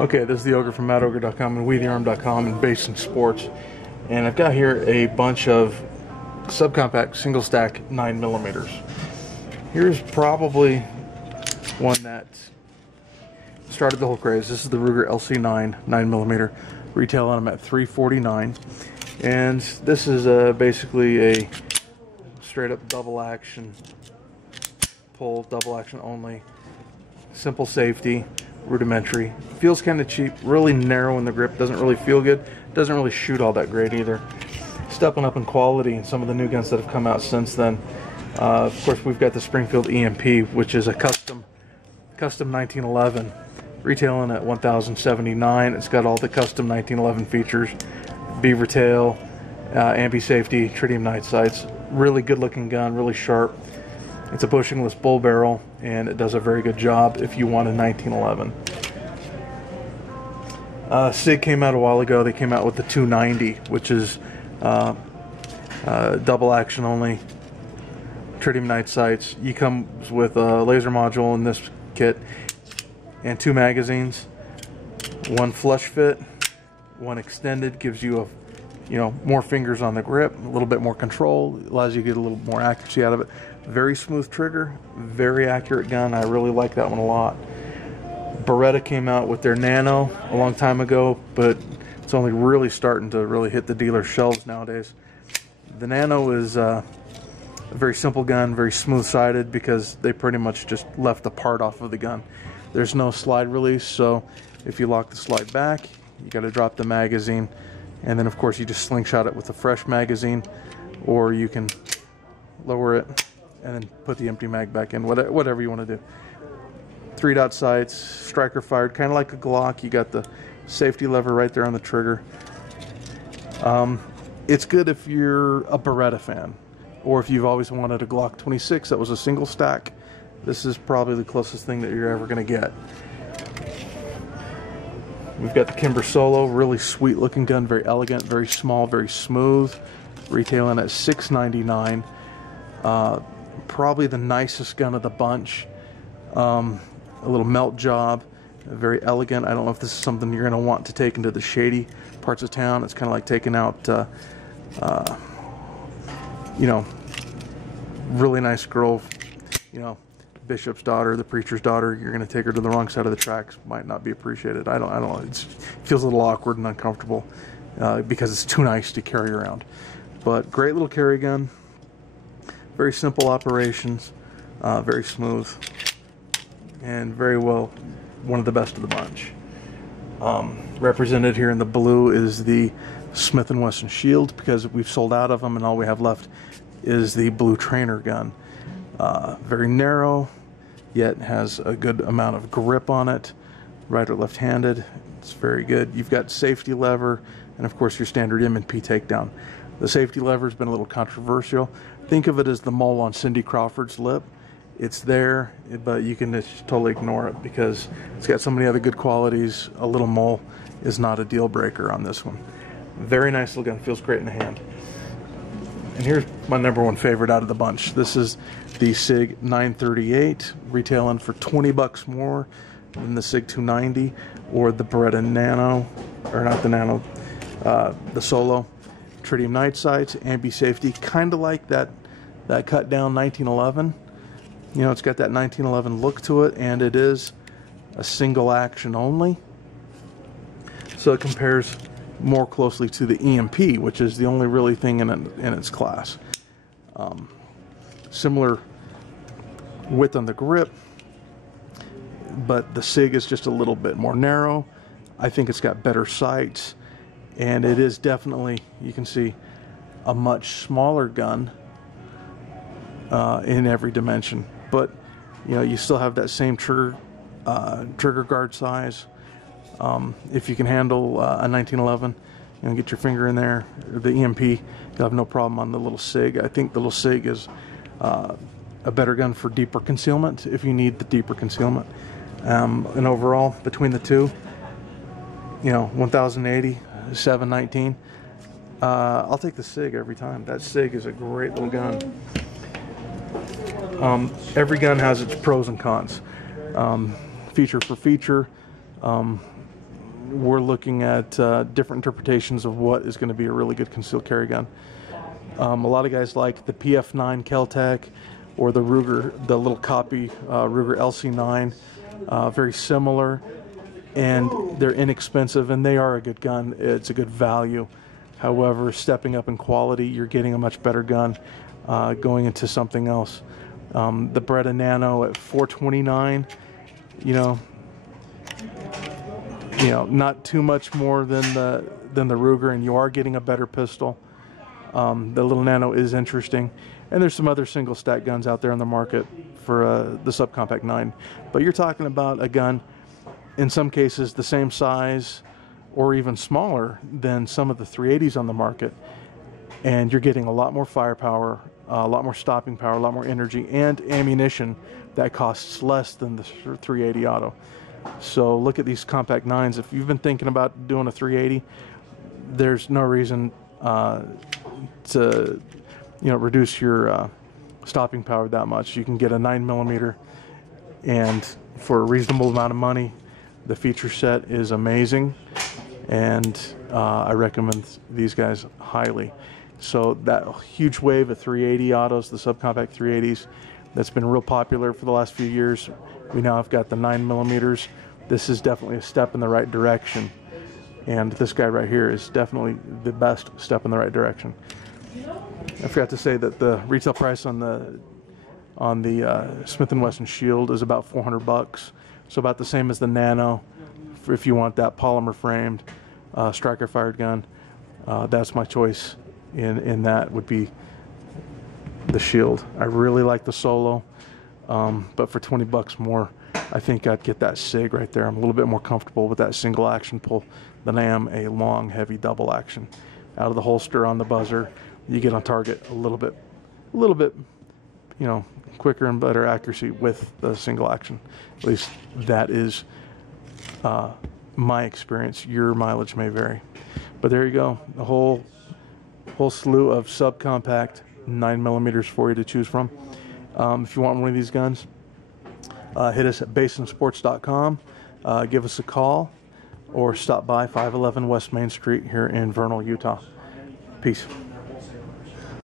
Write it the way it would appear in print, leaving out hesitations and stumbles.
Okay, this is the Ogre from MattOgre.com and WeTheArm.com and Basin Sports, and I've got here a bunch of subcompact single stack 9mm. Here's probably one that started the whole craze. This is the Ruger LC9 9mm. Retail on them at $349, and this is basically a straight up double action pull, double action only, simple safety, rudimentary. Feels kind of cheap, really narrow in the grip, doesn't really feel good, doesn't really shoot all that great either. Stepping up in quality in some of the new guns that have come out since then. Of course, we've got the Springfield EMP, which is a custom 1911, retailing at $1,079. It's got all the custom 1911 features: beaver tail, ambi safety, tritium night sights. Really good looking gun, really sharp. It's a bushingless bull barrel, and it does a very good job if you want a 1911. SIG came out a while ago. They came out with the 290, which is double action only, tritium night sights. It comes with a laser module in this kit and 2 magazines, one flush fit, one extended. Gives you more fingers on the grip, a little bit more control, allows you to get a little more accuracy out of it. Very smooth trigger, very accurate gun. I really like that one a lot. Beretta came out with their Nano a long time ago, but it's only really starting to really hit the dealer shelves nowadays. The Nano is a very simple gun, very smooth-sided, because they pretty much just left the part off of the gun. There's no slide release, so if you lock the slide back, you got to drop the magazine, and then of course you just slingshot it with a fresh magazine, or you can lower it and then put the empty mag back in, whatever you want to do. 3-dot sights, striker fired, kind of like a Glock. You got the safety lever right there on the trigger. It's good if you're a Beretta fan, or if you've always wanted a Glock 26 that was a single stack. This is probably the closest thing that you're ever going to get. We've got the Kimber Solo, really sweet looking gun, very elegant, very small, very smooth, retailing at $699. Probably the nicest gun of the bunch. A little melt job, very elegant. I don't know if this is something you're going to want to take into the shady parts of town. It's kind of like taking out, really nice girl, bishop's daughter, the preacher's daughter. You're going to take her to the wrong side of the tracks, might not be appreciated. I don't know. It feels a little awkward and uncomfortable because it's too nice to carry around. But great little carry gun. Very simple operations, very smooth, and very well, one of the best of the bunch. Represented here in the blue is the Smith & Wesson Shield, because we've sold out of them and all we have left is the blue trainer gun. Very narrow, yet has a good amount of grip on it, right or left-handed. It's very good. You've got safety lever and of course your standard M&P takedown. The safety lever has been a little controversial. Think of it as the mole on Cindy Crawford's lip. It's there, but you can just totally ignore it because it's got so many other good qualities. A little mole is not a deal breaker on this one. Very nice little gun, feels great in the hand. And here's my #1 favorite out of the bunch. This is the SIG 938, retailing for 20 bucks more than the SIG 290 or the Beretta Nano, or not the Nano, the Solo. Tritium night sights, ambi safety, kind of like that cut down 1911. It's got that 1911 look to it, and it is a single action only. So it compares more closely to the EMP, which is the only really thing in its class. Similar width on the grip, but the SIG is just a little bit more narrow. I think it's got better sights, and it is definitely, you can see, a much smaller gun in every dimension. But you still have that same trigger guard size. If you can handle a 1911, get your finger in there. The EMP, you'll have no problem on the little SIG. I think the little SIG is a better gun for deeper concealment if you need the deeper concealment. And overall, between the two, 1,080, 719. I'll take the SIG every time. That SIG is a great little gun. Every gun has its pros and cons. Feature for feature, we're looking at different interpretations of what is going to be a really good concealed carry gun. A lot of guys like the PF9 Keltec or the Ruger, the little copy Ruger LC9, very similar, and they're inexpensive and they are a good gun. It's a good value. However, stepping up in quality, you're getting a much better gun going into something else. The Beretta Nano at $429, you know, not too much more than the Ruger, and you are getting a better pistol. The little Nano is interesting, and there's some other single stack guns out there on the market for the Subcompact 9. But you're talking about a gun, in some cases, the same size or even smaller than some of the 380s on the market, and you're getting a lot more firepower, a lot more stopping power, a lot more energy, and ammunition that costs less than the 380 auto. So look at these compact 9s. If you've been thinking about doing a 380, there's no reason to reduce your stopping power that much. You can get a 9mm, and for a reasonable amount of money, the feature set is amazing, and I recommend these guys highly. So that huge wave of 380 autos, the subcompact 380s, that's been real popular for the last few years. We now have got the 9mm. This is definitely a step in the right direction, and this guy right here is definitely the best step in the right direction. I forgot to say that the retail price on the Smith & Wesson Shield is about $400, so about the same as the Nano. If you want that polymer framed striker fired gun, that's my choice. In that would be the Shield. I really like the Solo, but for 20 bucks more, I think I'd get that SIG right there. I'm a little bit more comfortable with that single action pull than I am a long, heavy double action. Out of the holster on the buzzer, you get on target a little bit, quicker and better accuracy with the single action. At least that is my experience. Your mileage may vary, but there you go. The whole slew of subcompact 9mm for you to choose from. If you want one of these guns, hit us at basinsports.com, give us a call, or stop by 511 West Main Street here in Vernal, Utah. Peace.